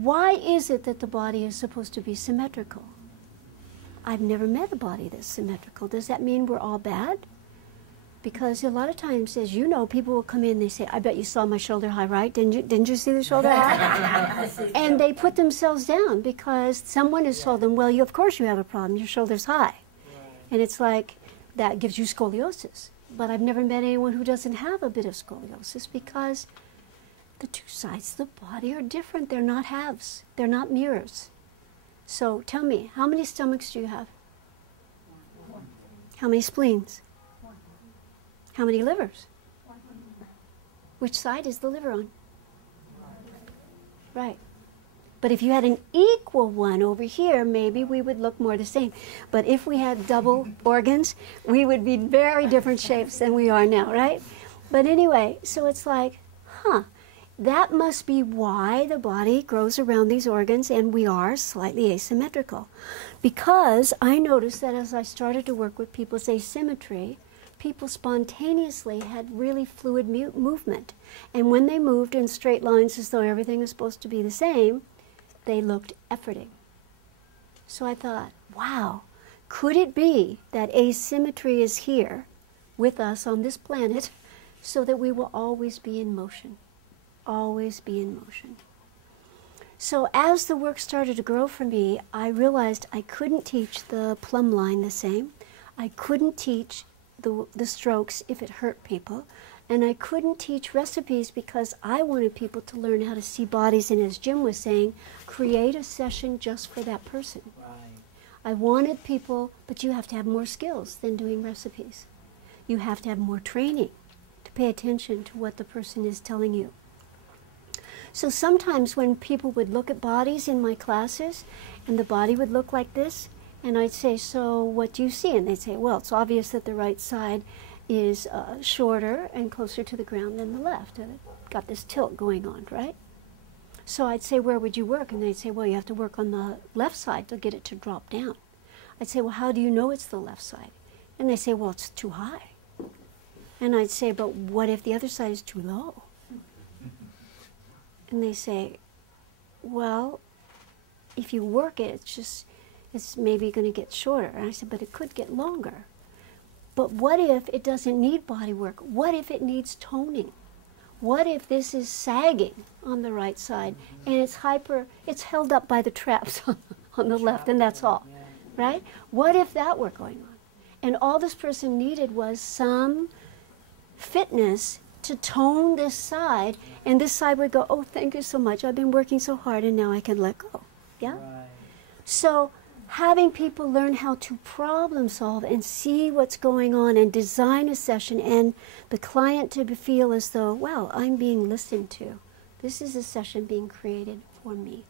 Why is it that the body is supposed to be symmetrical? I've never met a body that's symmetrical. Does that mean we're all bad? Because a lot of times, as you know, people will come in and they say, I bet you saw my shoulder high, right? Didn't you see the shoulder high? And they put themselves down because someone has told them, well, of course you have a problem, your shoulder's high. And it's like, that gives you scoliosis. But I've never met anyone who doesn't have a bit of scoliosis because the two sides of the body are different. They're not halves. They're not mirrors. So tell me, how many stomachs do you have? How many spleens? How many livers? Which side is the liver on? Right. But if you had an equal one over here, maybe we would look more the same. But if we had double organs, we would be very different shapes than we are now, right? But anyway, so it's like, that must be why the body grows around these organs and we are slightly asymmetrical. Because I noticed that as I started to work with people's asymmetry, people spontaneously had really fluid movement. And when they moved in straight lines as though everything was supposed to be the same, they looked efforting. So I thought, wow, could it be that asymmetry is here with us on this planet so that we will always be in motion? Always be in motion. So as the work started to grow for me, I realized I couldn't teach the plumb line the same. I couldn't teach the strokes if it hurt people. And I couldn't teach recipes because I wanted people to learn how to see bodies and, as Jim was saying, create a session just for that person. Right. I wanted people, but you have to have more skills than doing recipes. You have to have more training to pay attention to what the person is telling you. So sometimes when people would look at bodies in my classes and the body would look like this, and I'd say, so what do you see? And they'd say, well, it's obvious that the right side is shorter and closer to the ground than the left. And it got this tilt going on, right? So I'd say, where would you work? And they'd say, well, you have to work on the left side to get it to drop down. I'd say, well, how do you know it's the left side? And they say, well, it's too high. And I'd say, but what if the other side is too low? And they say, well, if you work it, it's maybe going to get shorter. And I said, but it could get longer. But what if it doesn't need body work? What if it needs toning? What if this is sagging on the right side and it's held up by the traps on the left and that's all, right? What if that were going on? And all this person needed was some fitness to tone this side, and this side would go, oh, thank you so much. I've been working so hard and now I can let go. Yeah? Right. So having people learn how to problem solve and see what's going on and design a session and the client to feel as though, wow, I'm being listened to. This is a session being created for me.